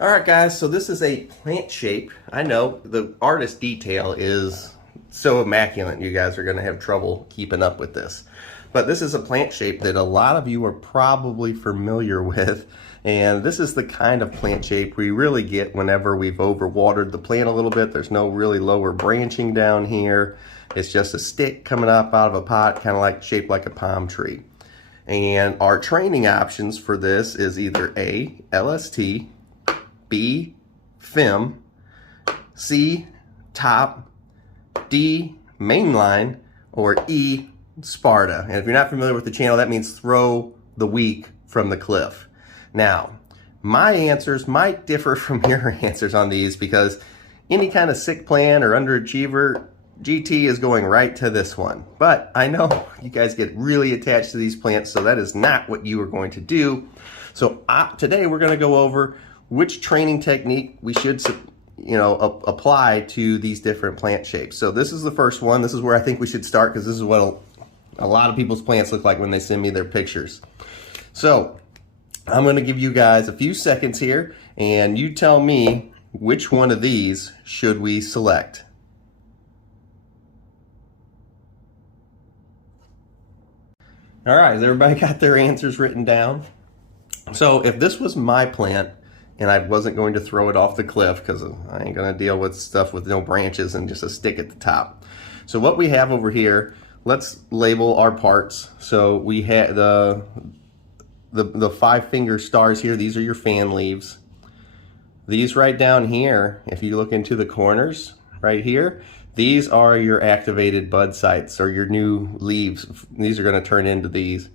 All right, guys, so this is a plant shape. I know the artist detail is so immaculate, you guys are going to have trouble keeping up with this. But this is a plant shape that a lot of you are probably familiar with. And this is the kind of plant shape we really get whenever we've overwatered the plant a little bit. There's no really lower branching down here. It's just a stick coming up out of a pot, kind of like shaped like a palm tree. And our training options for this is either A, LST, B, FIM, C, top, D, mainline, or E, Sparta. And if you're not familiar with the channel, that means throw the weak from the cliff. Now, my answers might differ from your answers on these because any kind of sick plan or underachiever, GT is going right to this one. But I know you guys get really attached to these plants, so that is not what you are going to do. So today we're going to go over which training technique we should apply to these different plant shapes. So this is the first one. This is where I think we should start because this is what a lot of people's plants look like when they send me their pictures. So I'm going to give you guys a few seconds here and you tell me which one of these should we select. All right, has everybody got their answers written down? So if this was my plant and I wasn't going to throw it off the cliff because I ain't going to deal with stuff with no branches and just a stick at the top. So what we have over here, let's label our parts. So we have the 5-finger stars here. These are your fan leaves. These right down here, if you look into the corners right here, these are your activated bud sites or your new leaves. These are going to turn into these.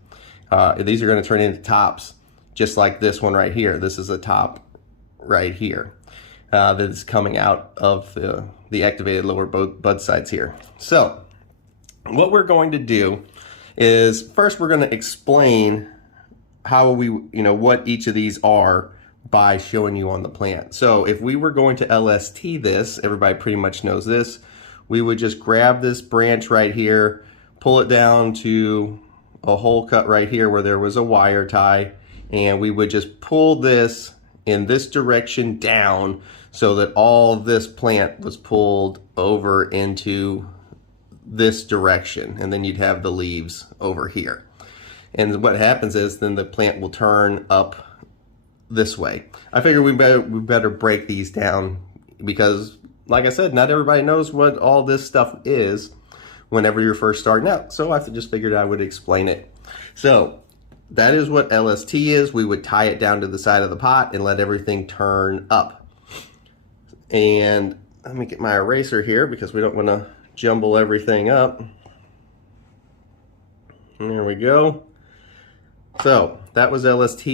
These are going to turn into tops, just like this one right here. This is a top right here that is coming out of the activated lower bud sites here. So what we're going to do is first we're going to explain how what each of these are by showing you on the plant. So if we were going to LST this, everybody pretty much knows this, we would just grab this branch right here, pull it down to a hole cut right here where there was a wire tie, and we would just pull this in this direction down so that all this plant was pulled over into this direction, and then you'd have the leaves over here. And what happens is then the plant will turn up this way. I figure we better break these down because, like I said, not everybody knows what all this stuff is whenever you're first starting out. So I just figured I would explain it. So that is what LST is. We would tie it down to the side of the pot and let everything turn up. And let me get my eraser here because we don't want to jumble everything up. There we go. So that was LST.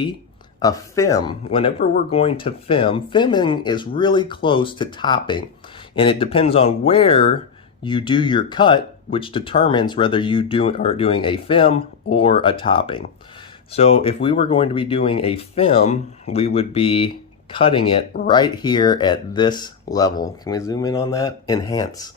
A FIM, whenever we're going to fimming is really close to topping. And it depends on where you do your cut, which determines whether you are doing a FIM or a topping. So if we were going to be doing a FIM, we would be cutting it right here at this level. Can we zoom in on that? Enhance.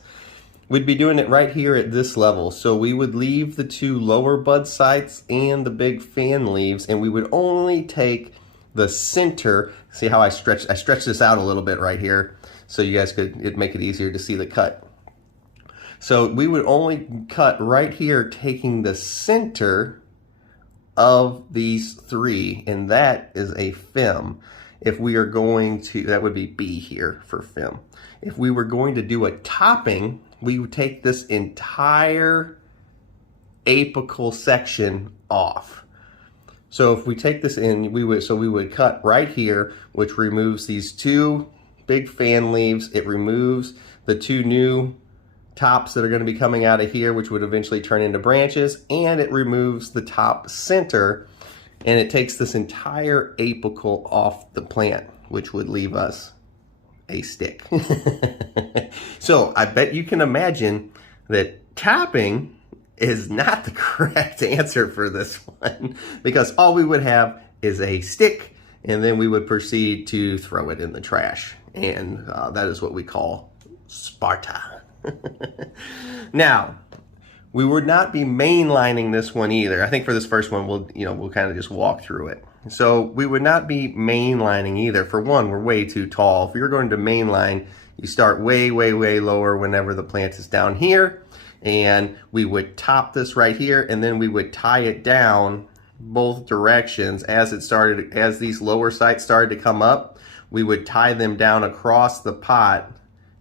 We'd be doing it right here at this level. So we would leave the 2 lower bud sites and the big fan leaves, and we would only take the center. See how I stretched this out a little bit right here so you guys it'd make it easier to see the cut. So we would only cut right here taking the center of these 3, and that is a FIM. If we are going to, that would be B here for FIM. If we were going to do a topping, we would take this entire apical section off. So if we take this in, we would cut right here, which removes these 2 big fan leaves. It removes the 2 new tops that are going to be coming out of here, which would eventually turn into branches, and it removes the top center, and it takes this entire apical off the plant, which would leave us a stick. So I bet you can imagine that topping is not the correct answer for this one because all we would have is a stick and then we would proceed to throw it in the trash, and that is what we call Sparta. Now, we would not be mainlining this one either. I think for this first one, we'll kind of just walk through it. So we would not be mainlining either. For one, we're way too tall. If you're going to mainline, you start way, way, way lower whenever the plant is down here. And we would top this right here, and then we would tie it down both directions as these lower sites started to come up. We would tie them down across the pot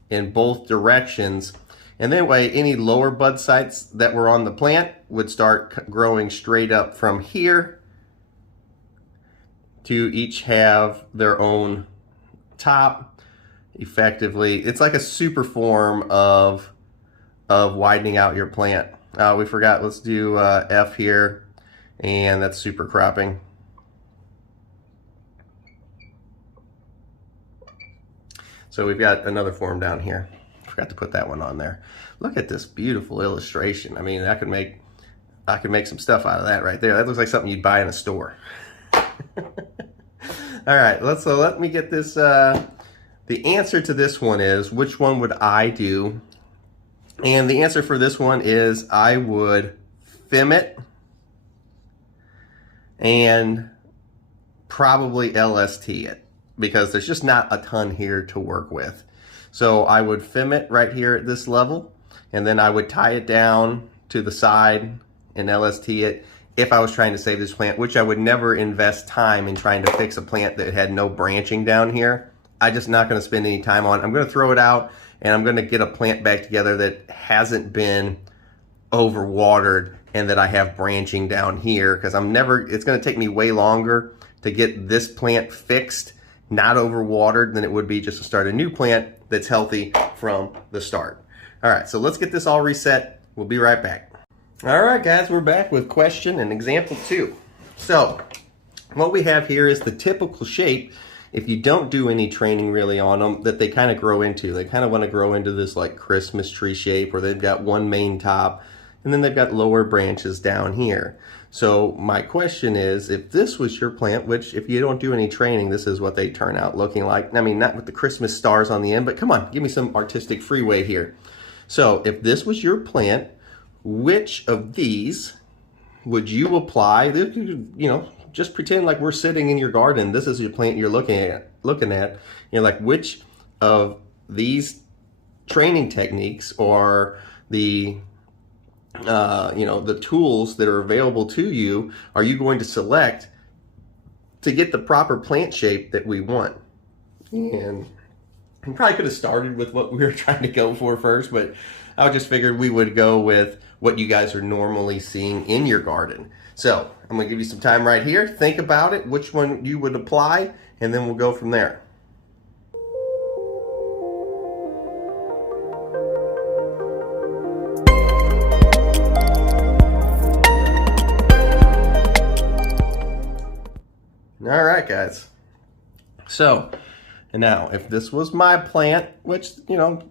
in both directions. And that way, any lower bud sites that were on the plant would start growing straight up from here to each have their own top. Effectively, it's like a super form of widening out your plant. We forgot, let's do F here, and that's super cropping. So we've got another form down here. Forgot to put that one on there. Look at this beautiful illustration. I mean, I could make some stuff out of that right there. That looks like something you'd buy in a store. All right, let me get this. The answer to this one is, which one would I do? And the answer for this one is I would fim it and probably LST it, because there's just not a ton here to work with. So I would fim it right here at this level, and then I would tie it down to the side and LST it if I was trying to save this plant, which I would never invest time in trying to fix a plant that had no branching down here. I'm just not going to spend any time on it. I'm going to throw it out, and I'm going to get a plant back together that hasn't been overwatered and that I have branching down here, because it's going to take me way longer to get this plant fixed, not overwatered, than it would be just to start a new plant that's healthy from the start. All right, so let's get this all reset. We'll be right back. All right, guys, we're back with question and example 2. So what we have here is the typical shape, if you don't do any training really on them, that they kind of grow into. They kind of want to grow into this like Christmas tree shape, where they've got one main top and then they've got lower branches down here. So my question is, if this was your plant, which if you don't do any training, this is what they turn out looking like. I mean, not with the Christmas stars on the end, but come on, give me some artistic freeway here. So if this was your plant, which of these would you apply? You know, just pretend like we're sitting in your garden. This is your plant you're looking at. You're like, which of these training techniques or the the tools that are available to you are you going to select to get the proper plant shape that we want? And we probably could have started with what we were trying to go for first, but I just figured we would go with what you guys are normally seeing in your garden. So I'm going to give you some time right here. Think about it, which one you would apply, and then we'll go from there. All right, guys. So, and now, if this was my plant, which, you know,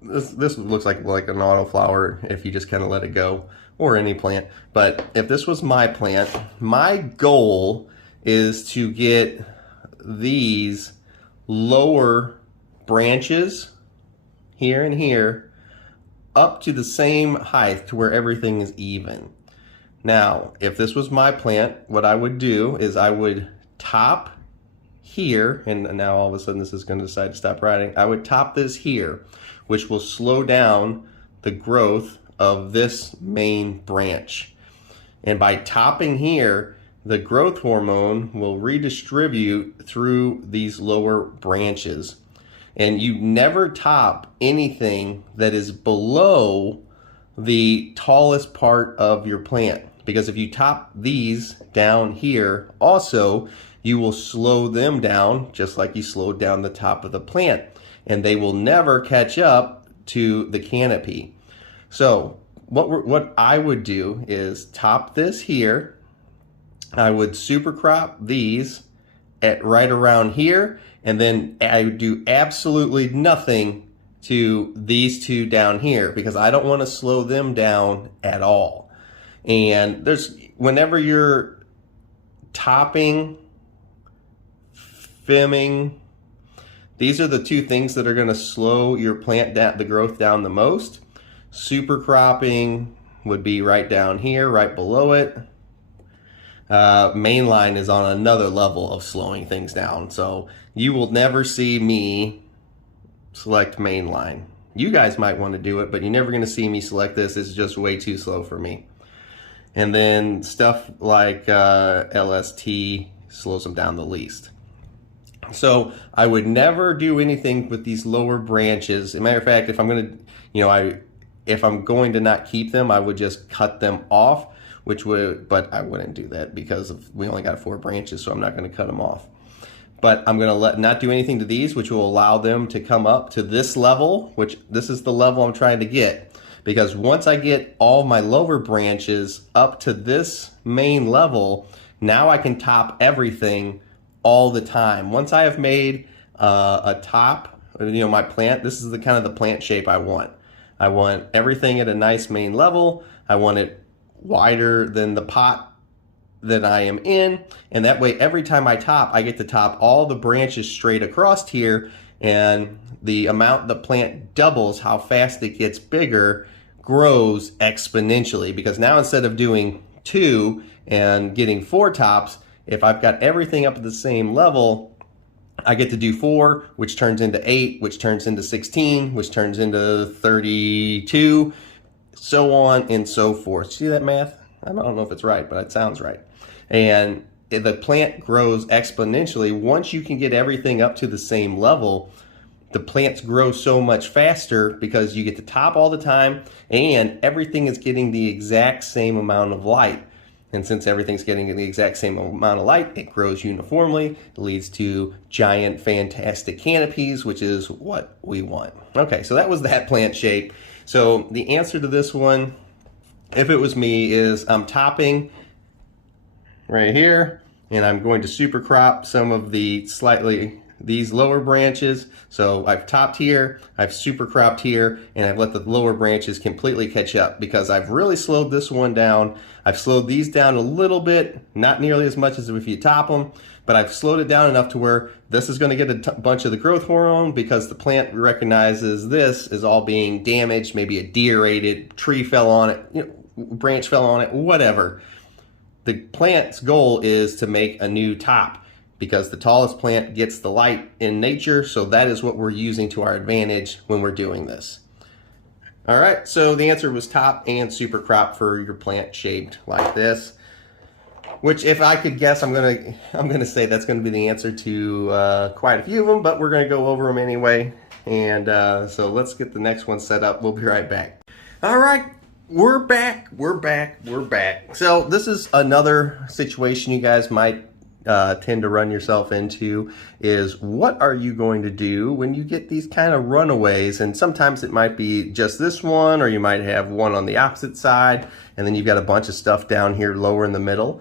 this looks like an autoflower if you just kind of let it go, or any plant. But if this was my plant, my goal is to get these lower branches here and here up to the same height to where everything is even. Now, if this was my plant, what I would do is I would top here, and now all of a sudden this is going to decide to stop writing. I would top this here, which will slow down the growth of this main branch. And by topping here, the growth hormone will redistribute through these lower branches. And you never top anything that is below the tallest part of your plant, because if you top these down here also, you will slow them down just like you slowed down the top of the plant, and they will never catch up to the canopy. So what I would do is top this here. I would super crop these at right around here, and then I would do absolutely nothing to these two down here, because I don't want to slow them down at all. And whenever you're topping, fimming, these are the two things that are going to slow your plant down, the growth down the most. Super cropping would be right down here, right below it. Mainline is on another level of slowing things down. So you will never see me select mainline. You guys might want to do it, but you're never going to see me select this. It's just way too slow for me. And then stuff like LST slows them down the least. So I would never do anything with these lower branches. As a matter of fact, if I'm going to, if I'm going to not keep them, I would just cut them off, but I wouldn't do that because we only got 4 branches, so I'm not going to cut them off. But I'm going to not do anything to these, which will allow them to come up to this level, which this is the level I'm trying to get. Because once I get all my lower branches up to this main level, now I can top everything all the time. Once I have made a top, my plant, this is the kind of the plant shape I want. I want everything at a nice main level. I want it wider than the pot that I am in. And that way, every time I top, I get to top all the branches straight across here. And the amount the plant doubles, how fast it gets bigger, grows exponentially. Because now instead of doing 2 and getting 4 tops, if I've got everything up at the same level, I get to do 4, which turns into 8, which turns into 16, which turns into 32, so on and so forth. See that math? I don't know if it's right, but it sounds right. And the plant grows exponentially. Once you can get everything up to the same level, the plants grow so much faster because you get to top all the time and everything is getting the exact same amount of light. And since everything's getting the exact same amount of light, it grows uniformly. It leads to giant, fantastic canopies, which is what we want. Okay, so that was that plant shape. So the answer to this one, if it was me, is I'm topping right here, and I'm going to super crop some of these lower branches. So I've topped here, I've super cropped here, and I've let the lower branches completely catch up because I've really slowed this one down. I've slowed these down a little bit, not nearly as much as if you top them, but I've slowed it down enough to where this is going to get a bunch of the growth hormone because the plant recognizes this is all being damaged. Maybe a deer ate it, tree fell on it, branch fell on it, whatever. The plant's goal is to make a new top, because the tallest plant gets the light in nature, so that is what we're using to our advantage when we're doing this. All right, so the answer was top and super crop for your plant shaped like this, which if I could guess, I'm gonna say that's gonna be the answer to quite a few of them, but we're gonna go over them anyway. And so let's get the next one set up. We'll be right back. All right. We're back. So this is another situation you guys might tend to run yourself into, is what are you going to do when you get these kind of runaways? And sometimes it might be just this one, or you might have one on the opposite side, and then you've got a bunch of stuff down here lower in the middle.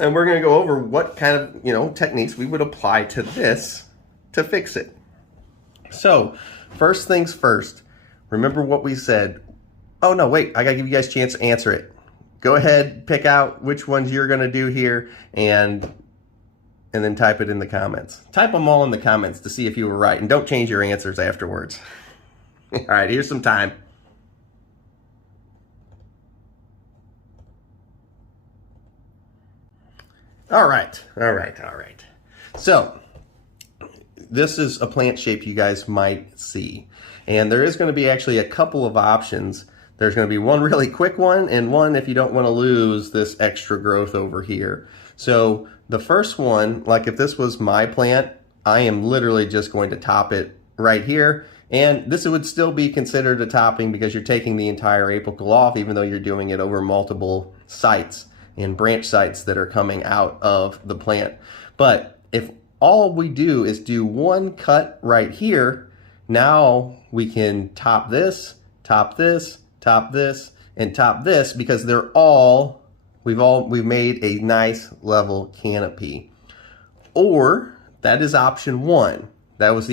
And we're going to go over what kind of techniques we would apply to this to fix it. So first things first, remember what we said. Oh no, wait, I gotta give you guys a chance to answer it. Go ahead, pick out which ones you're gonna do here, and then type it in the comments. Type them all in the comments to see if you were right, and don't change your answers afterwards. All right, here's some time. All right. So this is a plant shape you guys might see, and there is going to be actually a couple of options. There's going to be one really quick one, and one if you don't want to lose this extra growth over here. So the first one, like if this was my plant, I am literally just going to top it right here. And this would still be considered a topping because you're taking the entire apical off, even though you're doing it over multiple sites and branch sites that are coming out of the plant. But if all we do is do one cut right here, now we can top this, top this, top this, and top this, because they're all, we've made a nice level canopy. Or that is option one. That was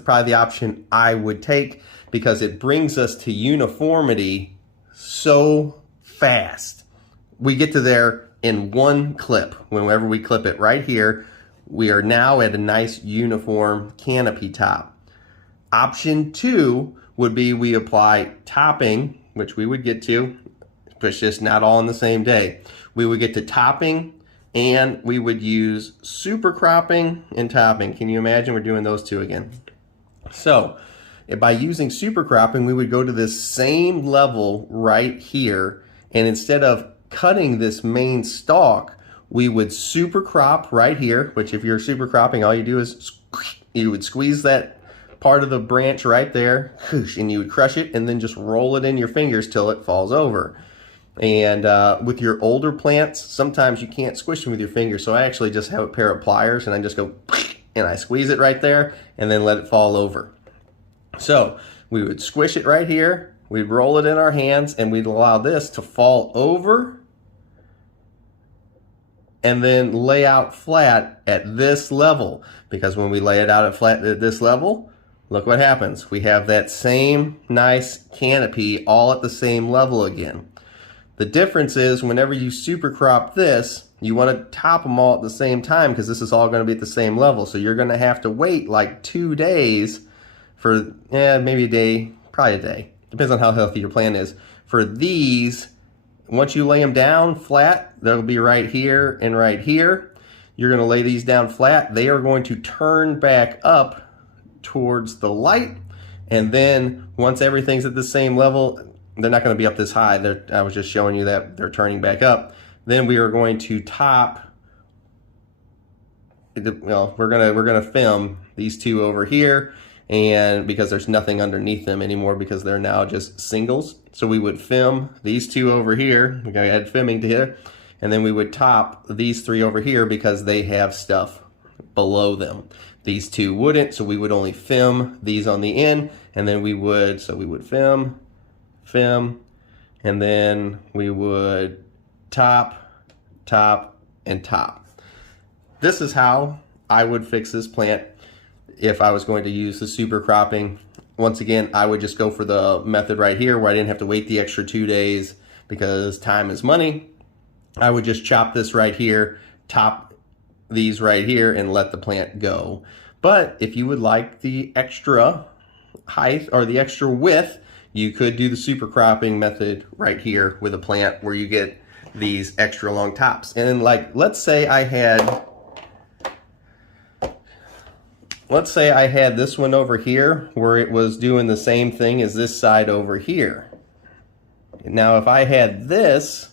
probably the option I would take, because it brings us to uniformity so fast. We get to there in one clip. Whenever we clip it right here, we are now at a nice uniform canopy top. Option two would be we apply topping, which we would get to, but it's just not all in the same day. We would get to topping, and we would use super cropping and topping. Can you imagine we're doing those two again? So by using super cropping, we would go to this same level right here, and instead of cutting this main stalk, we would super crop right here, which if you're super cropping, all you do is you would squeeze that part of the branch right there, and you would crush it and then just roll it in your fingers till it falls over. And with your older plants, sometimes you can't squish them with your fingers, so I actually just have a pair of pliers and I just go and I squeeze it right there and then let it fall over. So we would squish it right here, we'd roll it in our hands, and we'd allow this to fall over and then lay out flat at this level. Because when we lay it out flat at this level, look what happens. We have that same nice canopy all at the same level again. The difference is whenever you super crop this, you want to top them all at the same time because this is all going to be at the same level. So you're going to have to wait like 2 days for, maybe a day, probably a day. Depends on how healthy your plant is. For these, once you lay them down flat, they'll be right here and right here. You're going to lay these down flat. They are going to turn back up towards the light. And then once everything's at the same level, they're not going to be up this high. I was just showing you that they're turning back up. Then we are going to top, well, we're going to film these two over here, and because there's nothing underneath them anymore because they're now just singles. So we would film these two over here. We're going to add fimming to here. And then we would top these three over here because they have stuff below them. These two wouldn't, so we would only film these on the end, and then we would film, and then we would top, and top. This is how I would fix this plant if I was going to use the super cropping. Once again, I would just go for the method right here where I didn't have to wait the extra 2 days because time is money. I would just chop this right here, top these right here, and let the plant go. But if you would like the extra height or the extra width, you could do the super cropping method right here with a plant where you get these extra long tops. And like, let's say I had this one over here where it was doing the same thing as this side over here. Now if I had this,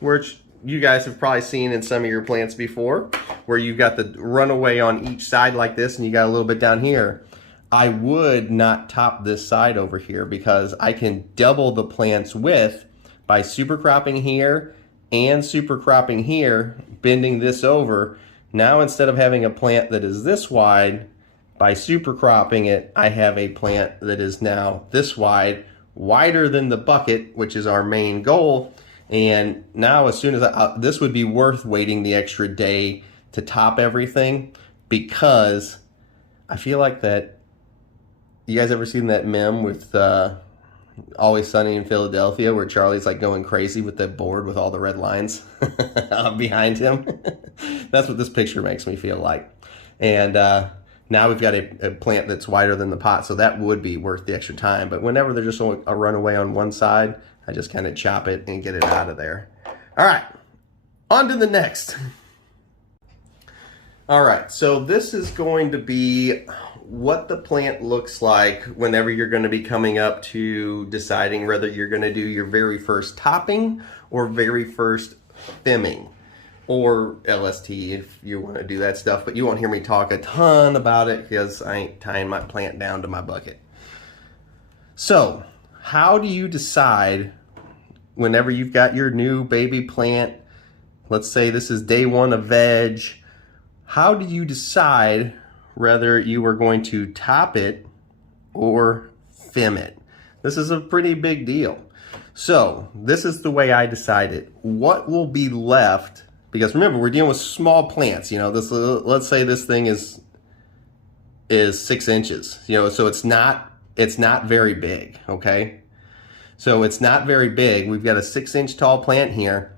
which you guys have probably seen in some of your plants before, where you've got the runaway on each side like this and you got a little bit down here, I would not top this side over here because I can double the plant's width by super cropping here and super cropping here, bending this over. Now instead of having a plant that is this wide, by super cropping it, I have a plant that is now this wide, wider than the bucket, which is our main goal. And now as soon as this would be worth waiting the extra day to top everything, because I feel like that, you guys ever seen that meme with Always Sunny in Philadelphia where Charlie's like going crazy with that board with all the red lines behind him? That's what this picture makes me feel like. And now we've got a plant that's wider than the pot, so that would be worth the extra time. But whenever there's just a runaway on one side, I just kind of chop it and get it out of there. All right, on to the next. All right, so this is going to be what the plant looks like whenever you're going to be coming up to deciding whether you're going to do your very first topping or very first fimming, or LST if you want to do that stuff. But you won't hear me talk a ton about it because I ain't tying my plant down to my bucket. So how do you decide whenever you've got your new baby plant, let's say this is day one of veg, how do you decide whether you are going to top it or fim it? This is a pretty big deal. So this is the way I decided. What will be left, because remember, we're dealing with small plants. You know, this, let's say this thing is 6 inches. You know, so it's not very big, okay? So it's not very big. We've got a 6-inch tall plant here.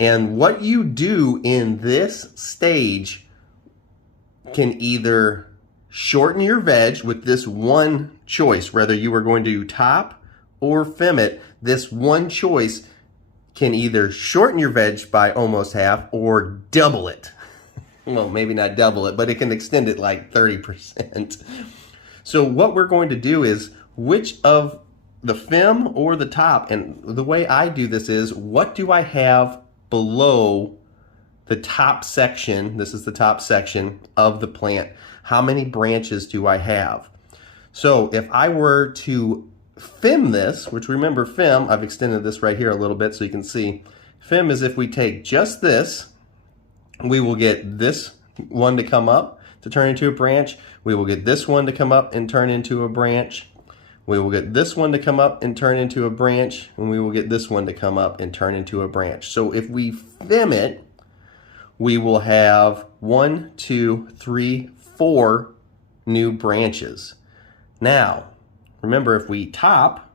And what you do in this stage can either shorten your veg with this one choice, whether you are going to top or fim it. This one choice can either shorten your veg by almost half or double it. Well, maybe not double it, but it can extend it like 30%. So what we're going to do is which of the fem or the top, and the way I do this is, what do I have below the top section? This is the top section of the plant. How many branches do I have? So if I were to fem this, which remember fem, I've extended this right here a little bit so you can see. Fem is if we take just this, we will get this one to come up to turn into a branch. We will get this one to come up and turn into a branch. We will get this one to come up and turn into a branch. And we will get this one to come up and turn into a branch. So if we fem it, we will have 1, 2, 3, 4 new branches. Now, remember, if we top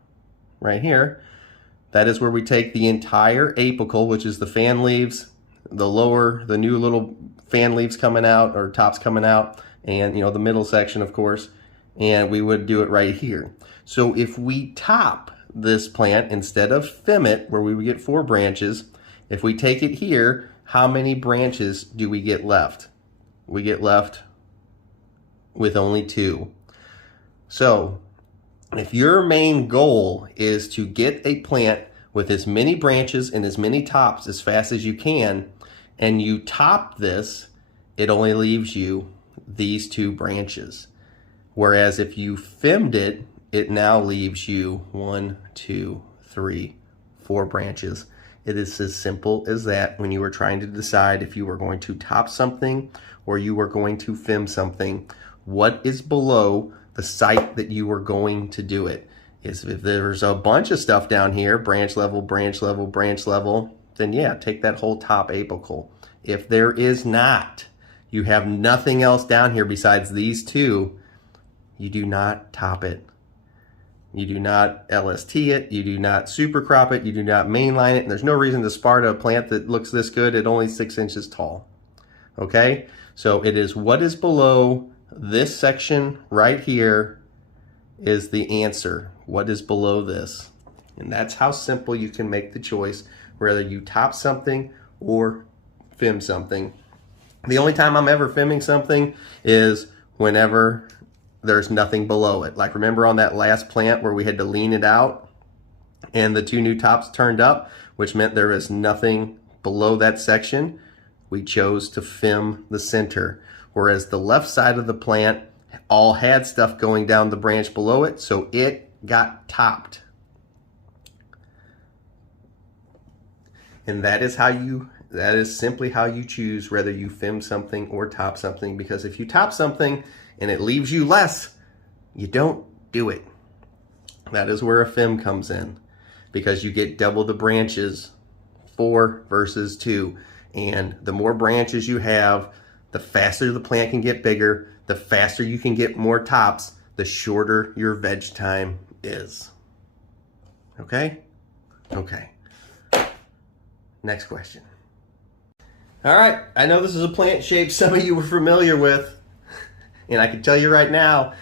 right here, that is where we take the entire apical, which is the fan leaves, the new little fan leaves coming out, or tops coming out, and the middle section, of course, and we would do it right here. So if we top this plant instead of fem it, where we would get 4 branches, if we take it here, how many branches do we get left? We get left with only 2. So if your main goal is to get a plant with as many branches and as many tops as fast as you can, and you top this, it only leaves you these 2 branches. Whereas if you femmed it, it now leaves you 1, 2, 3, 4 branches. It is as simple as that when you are trying to decide if you are going to top something or you are going to fem something. What is below the site that you are going to do it? If there's a bunch of stuff down here, branch level, branch level, branch level, then yeah, take that whole top apical. If there is not, you have nothing else down here besides these 2, you do not top it. You do not LST it, you do not super crop it, you do not mainline it, and there's no reason to Sparta a plant that looks this good at only 6 inches tall. Okay, so it is what is below this section right here is the answer. What is below this? And that's how simple you can make the choice, whether you top something or fem something. The only time I'm ever femming something is whenever there's nothing below it. Like remember on that last plant where we had to lean it out and the 2 new tops turned up, which meant there was nothing below that section. We chose to fem the center, whereas the left side of the plant all had stuff going down the branch below it, so it got topped. And that is simply how you choose whether you fem something or top something, because if you top something and it leaves you less, you don't do it. That is where a fem comes in, because you get double the branches, 4 versus 2. And the more branches you have, the faster the plant can get bigger, the faster you can get more tops, the shorter your veg time is. Okay? Okay. Next question. All right, I know this is a plant shape some of you were familiar with, and I can tell you right now,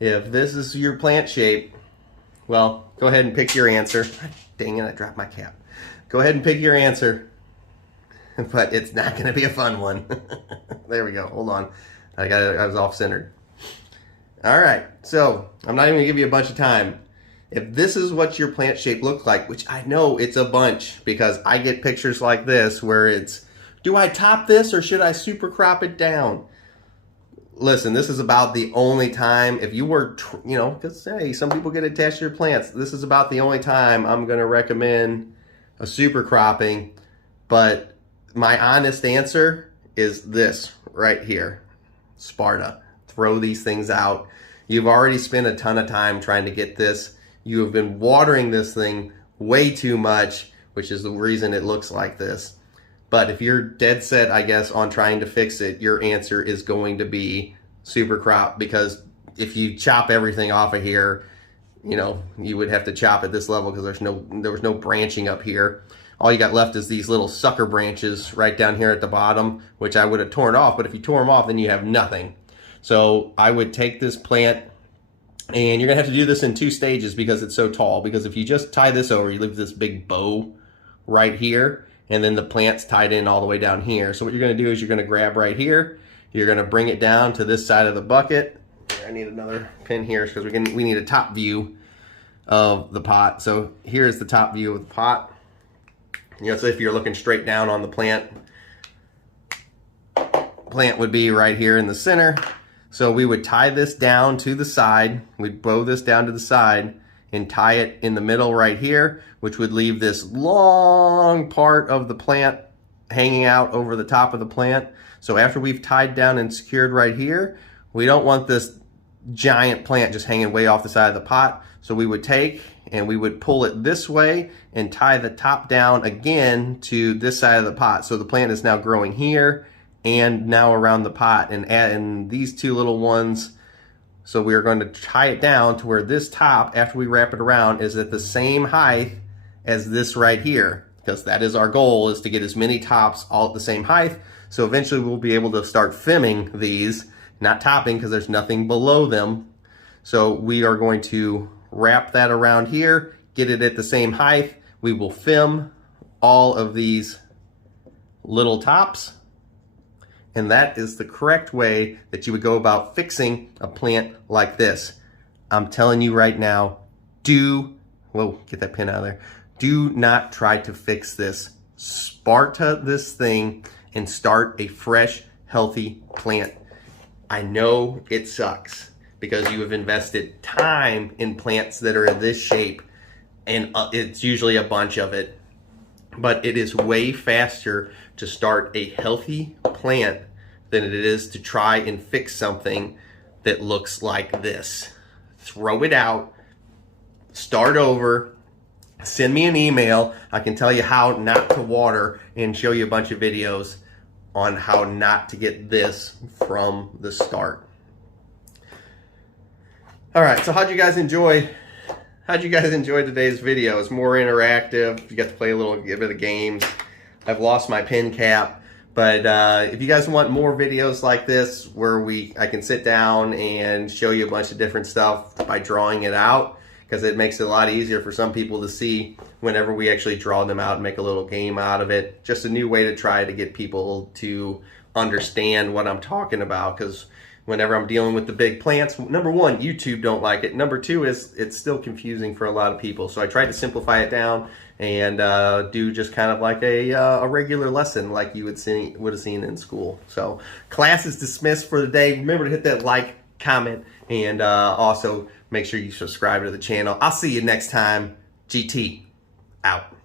if this is your plant shape, well, go ahead and pick your answer. Dang it, I dropped my cap. Go ahead and pick your answer, but it's not going to be a fun one. There we go. Hold on. I was off-centered. All right, so I'm not even going to give you a bunch of time. If this is what your plant shape looks like, which I know it's a bunch because I get pictures like this where it's, do I top this or should I super crop it down? Listen, this is about the only time, if you were, because hey, some people get attached to your plants. This is about the only time I'm going to recommend a super cropping. But my honest answer is this right here. Sparta. Throw these things out. You've already spent a ton of time trying to get this. You have been watering this thing way too much, which is the reason it looks like this. But if you're dead set, I guess, on trying to fix it, your answer is going to be super crop, because if you chop everything off of here, you would have to chop at this level because there was no branching up here. All you got left is these little sucker branches right down here at the bottom, which I would have torn off. But if you tore them off, then you have nothing. So I would take this plant, and you're going to have to do this in 2 stages because it's so tall. Because if you just tie this over, you leave this big bow right here, and then the plant's tied in all the way down here. So what you're going to do is you're going to grab right here, you're going to bring it down to this side of the bucket. I need another pin here because we need a top view of the pot. So here's the top view of the pot. You know, so if you're looking straight down on the plant would be right here in the center. So we would tie this down to the side. We'd bow this down to the side and tie it in the middle right here, which would leave this long part of the plant hanging out over the top of the plant. So after we've tied down and secured right here, we don't want this giant plant just hanging way off the side of the pot. So we would take and we would pull it this way and tie the top down again to this side of the pot. So the plant is now growing here and now around the pot, and add these two little ones. So we are going to tie it down to where this top, after we wrap it around, is at the same height as this right here, because that is our goal, is to get as many tops all at the same height. So eventually we'll be able to start fimming these, not topping because there's nothing below them. So we are going to wrap that around here, get it at the same height. We will fim all of these little tops. And that is the correct way that you would go about fixing a plant like this. I'm telling you right now, whoa, get that pin out of there. Do not try to fix this. Sparta this thing and start a fresh, healthy plant. I know it sucks because you have invested time in plants that are in this shape, and it's usually a bunch of it. But it is way faster to start a healthy plant than it is to try and fix something that looks like this. Throw it out, start over, send me an email. I can tell you how not to water and show you a bunch of videos on how not to get this from the start. All right, so how'd you guys enjoy today's video? It's more interactive. You got to play a bit of games. I've lost my pin cap. But if you guys want more videos like this where I can sit down and show you a bunch of different stuff by drawing it out, because it makes it a lot easier for some people to see whenever we actually draw them out and make a little game out of it. Just a new way to try to get people to understand what I'm talking about, because whenever I'm dealing with the big plants, number one, YouTube don't like it. Number two is it's still confusing for a lot of people. So I tried to simplify it down and do just kind of like a regular lesson like you would have seen in school. So class is dismissed for the day. Remember to hit that like, comment, and also make sure you subscribe to the channel. I'll see you next time. GT out.